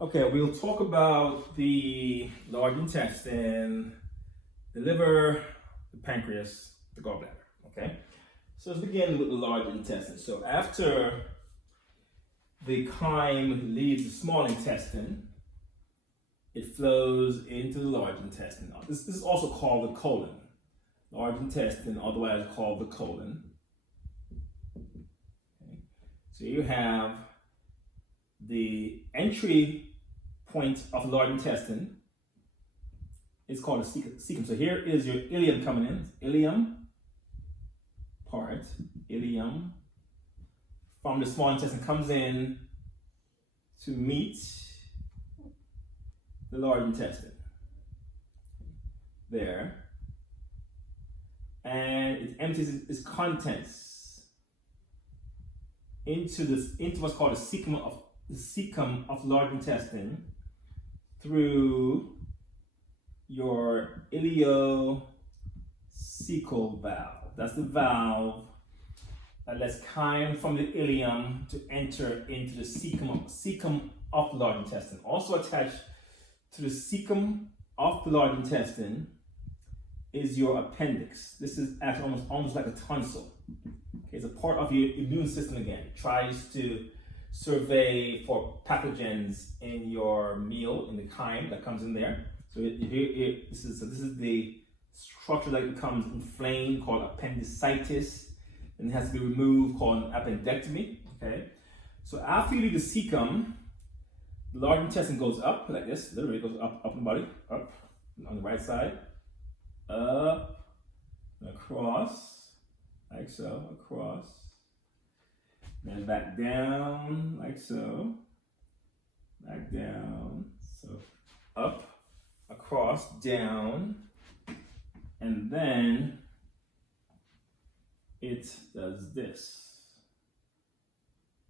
Okay, we'll talk about the large intestine, the liver, the pancreas, the gallbladder. Okay, so let's begin with the large intestine. So after the chyme leaves the small intestine, it flows into the large intestine. This is also called the colon. Large intestine, otherwise called the colon. Okay. So you have the entry point of the large intestine is called a cecum. So here is your ileum coming in. Ileum part, ileum from the small intestine comes in to meet the large intestine there, and it empties its contents into what's called the cecum of large intestine through your ileocecal valve. That's the valve that lets chyme from the ileum to enter into the cecum of the large intestine. Also attached to the cecum of the large intestine is your appendix. This is actually almost like a tonsil. Okay, it's a part of your immune system again. It tries to survey for pathogens in your meal, in the chyme that comes in there. So this is the structure that becomes inflamed, called appendicitis, and it has to be removed, called an appendectomy. Okay, so after you leave the cecum, the large intestine goes up like this. Literally goes up in the body, up on the right side, up, and across, like so, across. Then back down, like so, back down, so up, across, down, and then it does this.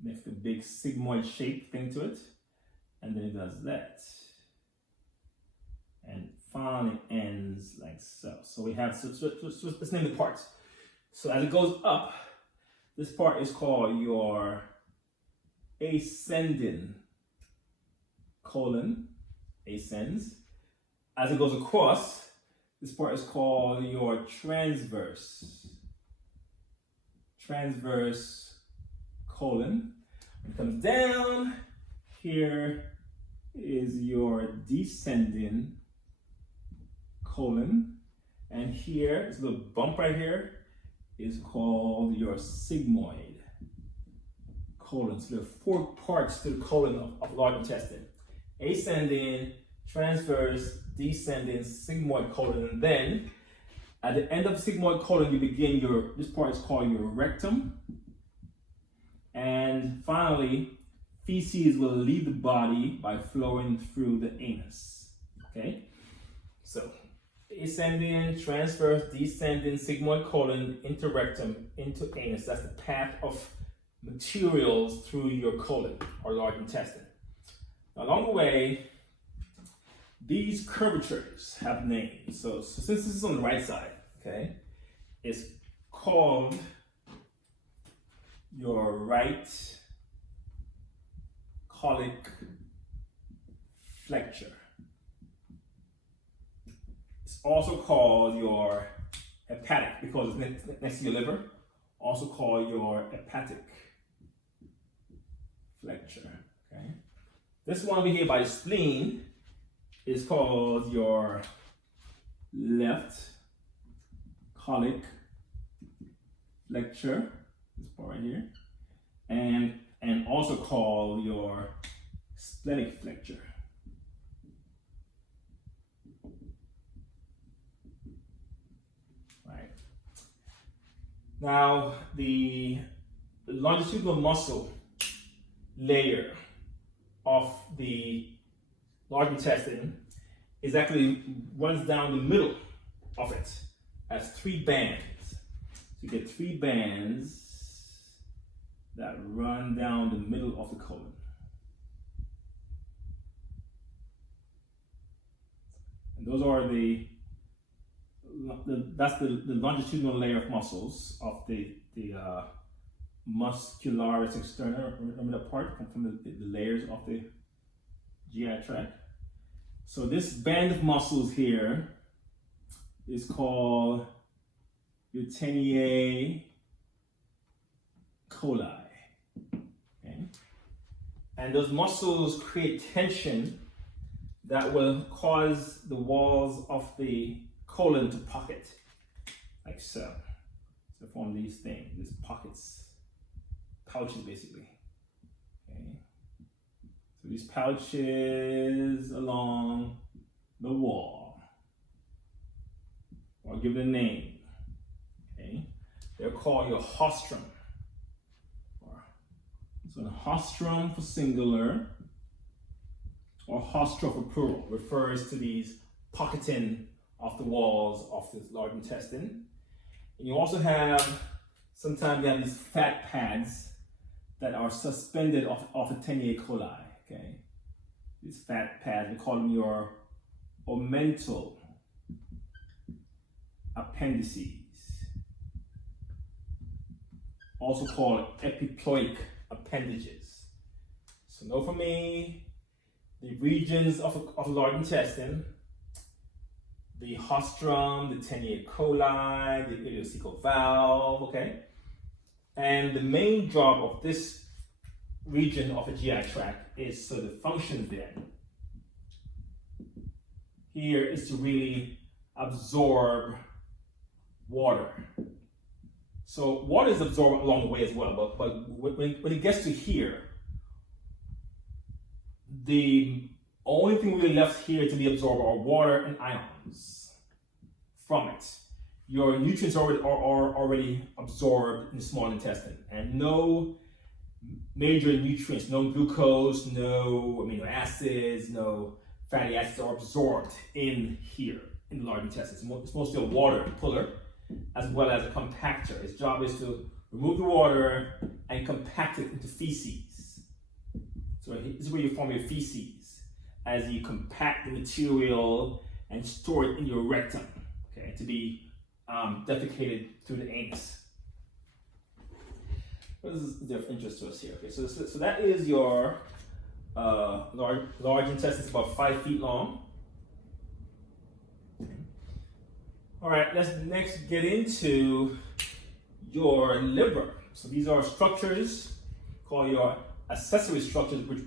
Makes the big sigmoid shape thing to it, and then it does that. And finally ends like so. So we have, so let's name the parts. So as it goes up, this part is called your ascending colon, ascends. As it goes across, this part is called your transverse colon. When it comes down, here is your descending colon. And here, this little bump right here, is called your sigmoid colon. So there are 4 parts to the colon of large intestine: ascending, transverse, descending, sigmoid colon. And then at the end of the sigmoid colon, you begin this part is called your rectum. And finally, feces will leave the body by flowing through the anus. Okay, so ascending, transverse, descending, sigmoid colon, into rectum, into anus. That's the path of materials through your colon or large intestine. Now, along the way, these curvatures have names. So since this is on the right side, okay, it's called your right colic flexure. It's also called your hepatic because it's next to your liver. Also called your hepatic flexure. Okay. This one over here by the spleen is called your left colic flexure. This part right here, and also called your splenic flexure. Now, the longitudinal muscle layer of the large intestine is actually runs down the middle of it as 3 bands. So you get 3 bands that run down the middle of the colon. And those are that's the longitudinal layer of muscles of the muscularis externa. Remember that part from the layers of the GI tract. So this band of muscles here is called Ileocecal Valve. Okay? And those muscles create tension that will cause the walls of the colon to pocket, like so. So form these things, these pockets, pouches basically. Okay. So these pouches along the wall, or give it a name. Okay. They're called your rostrum. So the rostrum for singular, or rostra for plural, refers to these pocketing of the walls of the large intestine. And you also have, sometimes you have these fat pads that are suspended off the Ileocecal Valve, okay? These fat pads, we call them your omental appendices, also called epiploic appendages. So know for me, the regions of the large intestine, the rostrum, the Ileocecal Valve, the Ileocecal Valve, okay? And the main job of this region of the GI tract is, so the function there here is to really absorb water. So water is absorbed along the way as well, but when it gets to here, the only thing really left here to be absorbed are water and ions from it. Your nutrients are already absorbed in the small intestine, and no major nutrients, no glucose, no amino acids, no fatty acids are absorbed in here, in the large intestine. It's mostly a water puller as well as a compactor. Its job is to remove the water and compact it into feces. So this is where you form your feces, as you compact the material and store it in your rectum, okay, to be defecated through the anus. What is of interest to us here? Okay, so that is your large intestine. It's about 5 feet long. Okay. All right, let's next get into your liver. So these are structures called your accessory structures, which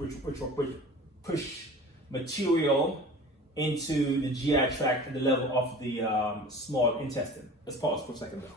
push material into the GI tract at the level of the small intestine. Let's pause for a second though.